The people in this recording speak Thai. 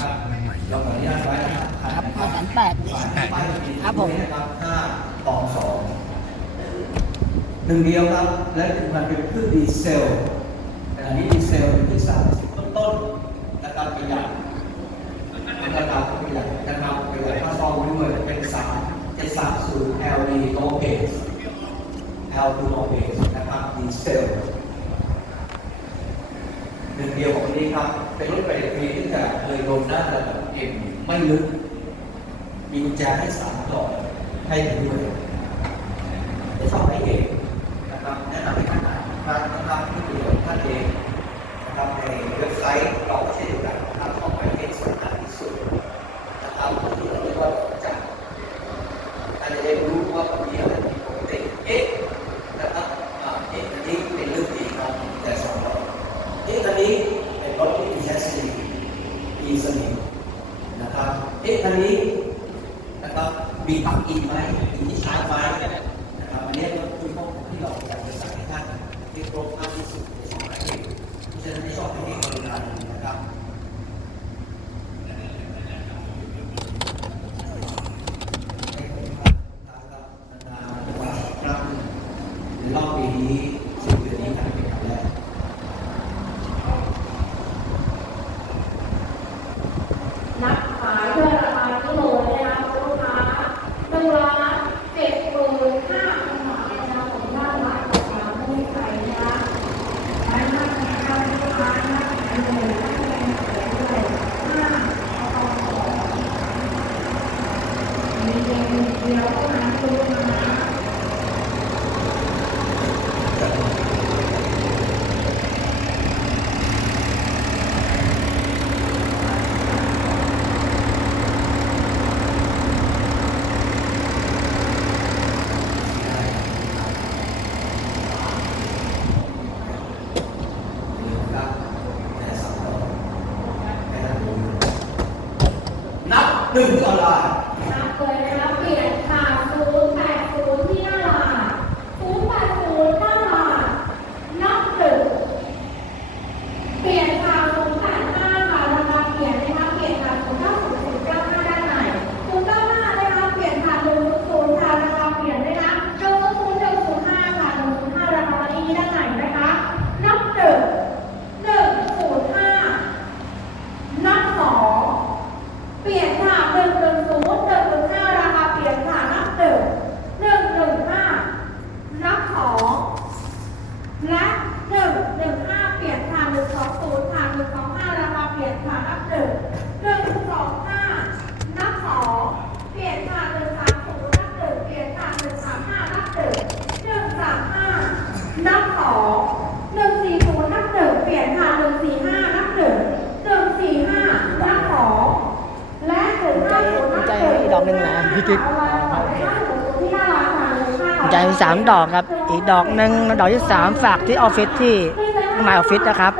ครับคันพอสามแปดครับผมห้าตองสองหนึ่งเดียวครับ และมันเป็นพืชดีเซลขณะนี้ดีเซลเป็นพืชสามสิบต้นๆและการประหยัดและการประหยัดการนำประหยัดค่าซองด้วยเป็นสารจะสารสูน LD โลเบส L คือโลเนะครับดีเซลหนึ่งเดียวของนี้ครับ เป็นรถไฟฟรีที่จะ ลยลงหน้ระดับเอ็มไม่ลึก มีกุญแจให้สามดอกให้ไปด้วยจะชอบให้เองนะครับแนะนำให้ท่านอ่านครับนะครับที่ประโยชน์ท่านเองนะครับในเว็บไซต์เราก็เช่นเดียวกันนะครับเข้าไปให้สำคัญที่สุดนะครับที่เราเรียกว่าจักท่านจะได้รู้ว่าบางทีอะไรผิดปกติเอ๊ะนะครับอ่าเอ๊ะอันนี้เป็นเรื่องดีครับแต่สองร้อย เอ๊ะคันนี้เป็นรถที่มีแชสซี มีสนิมนะครับ เอ๊ะอันนี้นะครับมีปักอินไหมมีที่ชาร์จไหม 嗯聊过吗说吗 ดอกหนึ่งนะพี่กิ๊กที่หน้าร้านค่ะเลยค่ะใจสามดอกครับ อีกดอกหนึ่งดอกที่สามฝากที่ออฟฟิศที่มาออฟฟิศนะครับ